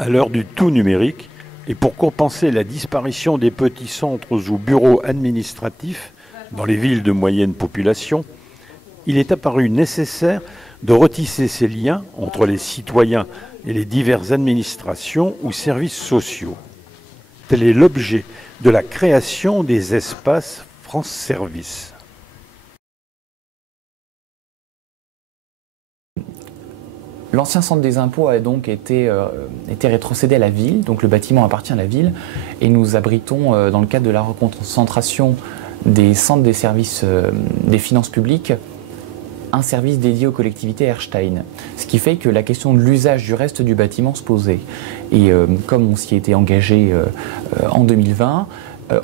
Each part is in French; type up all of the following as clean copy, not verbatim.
À l'heure du tout numérique, et pour compenser la disparition des petits centres ou bureaux administratifs dans les villes de moyenne population, il est apparu nécessaire de retisser ces liens entre les citoyens et les diverses administrations ou services sociaux. Tel est l'objet de la création des espaces France Service. L'ancien centre des impôts a donc été rétrocédé à la ville, donc le bâtiment appartient à la ville, et nous abritons, dans le cadre de la reconcentration des centres des services des finances publiques, un service dédié aux collectivités Erstein. Ce qui fait que la question de l'usage du reste du bâtiment se posait. Et comme on s'y était engagé en 2020,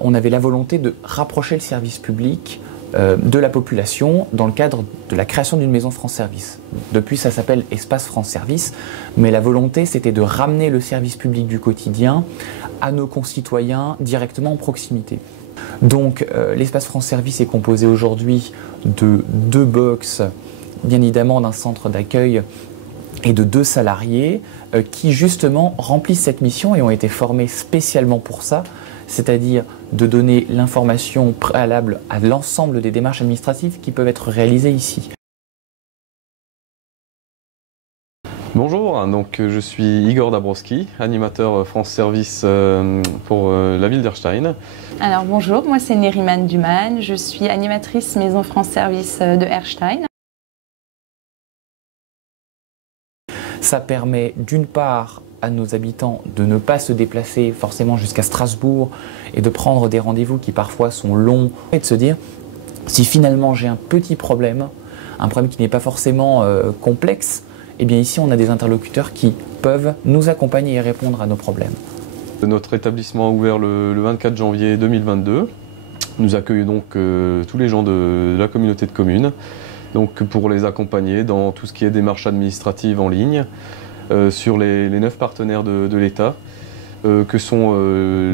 on avait la volonté de rapprocher le service public de la population dans le cadre de la création d'une maison France Service. Depuis, ça s'appelle Espace France Service, mais la volonté, c'était de ramener le service public du quotidien à nos concitoyens directement en proximité. Donc, l'Espace France Service est composé aujourd'hui de 2 box, bien évidemment d'un centre d'accueil et de 2 salariés qui justement remplissent cette mission et ont été formés spécialement pour ça, c'est-à-dire de donner l'information préalable à l'ensemble des démarches administratives qui peuvent être réalisées ici. Bonjour, donc je suis Igor Dabrowski, animateur France Service pour la ville d'Erstein. Alors bonjour, moi c'est Neriman Duman, je suis animatrice Maison France Service de Erstein. Ça permet d'une part à nos habitants de ne pas se déplacer forcément jusqu'à Strasbourg et de prendre des rendez-vous qui parfois sont longs et de se dire si finalement j'ai un petit problème, un problème qui n'est pas forcément complexe, eh bien ici on a des interlocuteurs qui peuvent nous accompagner et répondre à nos problèmes. Notre établissement a ouvert le 24 janvier 2022. Nous accueillons donc tous les gens de la communauté de communes donc pour les accompagner dans tout ce qui est démarches administratives en ligne sur les 9 partenaires de l'État que sont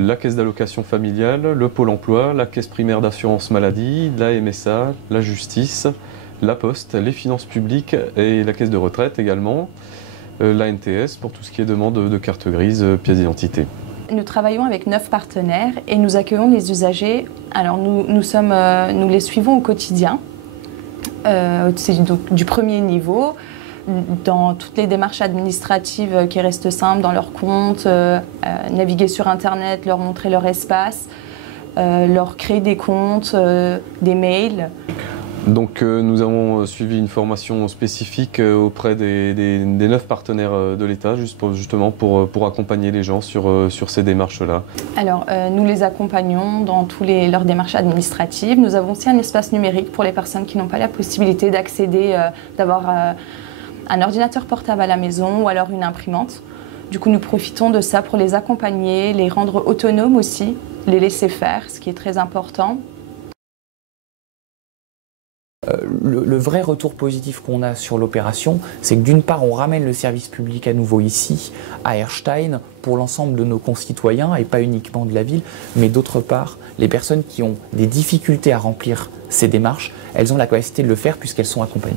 la caisse d'allocation familiale, le Pôle emploi, la caisse primaire d'assurance maladie, la MSA, la justice, la Poste, les finances publiques et la caisse de retraite également, la NTS pour tout ce qui est demande de carte grise, pièce d'identité. Nous travaillons avec 9 partenaires et nous accueillons les usagers. Alors nous les suivons au quotidien, c'est donc du premier niveau, dans toutes les démarches administratives qui restent simples, dans leur compte, naviguer sur Internet, leur montrer leur espace, leur créer des comptes, des mails. Donc nous avons suivi une formation spécifique auprès des 9 partenaires de l'État, justement pour accompagner les gens sur ces démarches-là. Alors nous les accompagnons dans leurs démarches administratives. Nous avons aussi un espace numérique pour les personnes qui n'ont pas la possibilité d'accéder, d'avoir un ordinateur portable à la maison ou alors une imprimante. Du coup nous profitons de ça pour les accompagner, les rendre autonomes aussi, les laisser faire, ce qui est très important. Le vrai retour positif qu'on a sur l'opération, c'est que d'une part, on ramène le service public à nouveau ici, à Erstein, pour l'ensemble de nos concitoyens et pas uniquement de la ville, mais d'autre part, les personnes qui ont des difficultés à remplir ces démarches, elles ont la capacité de le faire puisqu'elles sont accompagnées.